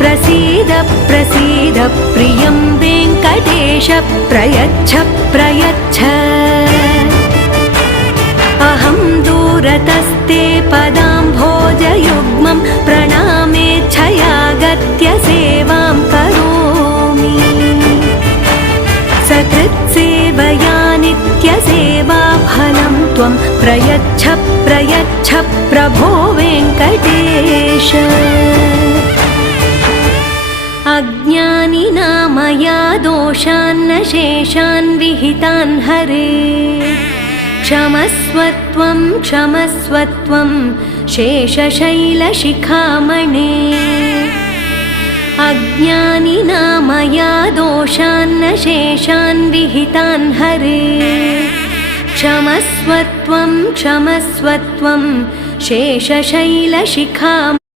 प्रसीद प्रसीद प्रियं वेङ्कटेश प्रयच्छ प्रयच्छ अहं दूरतस्ते पदाम्भोजयुग्मं प्रणामेच्छयागत्य सेवां करोमि सकृत्सेवया नित्यसेवाफलं त्वं प्रयच्छ प्रयच्छ प्रभो वेङ्कटेश अज्ञानिना मया दोषान्न शेषान् विहितान् हरे क्षमस्वत्वं क्षमस्वत्वं शेषशैलशिखामणे अज्ञानिना मया दोषान्न शेषान् विहितान् हरे क्षमस्वत्वं क्षमस्वत्वं शेषशैलशिखामणे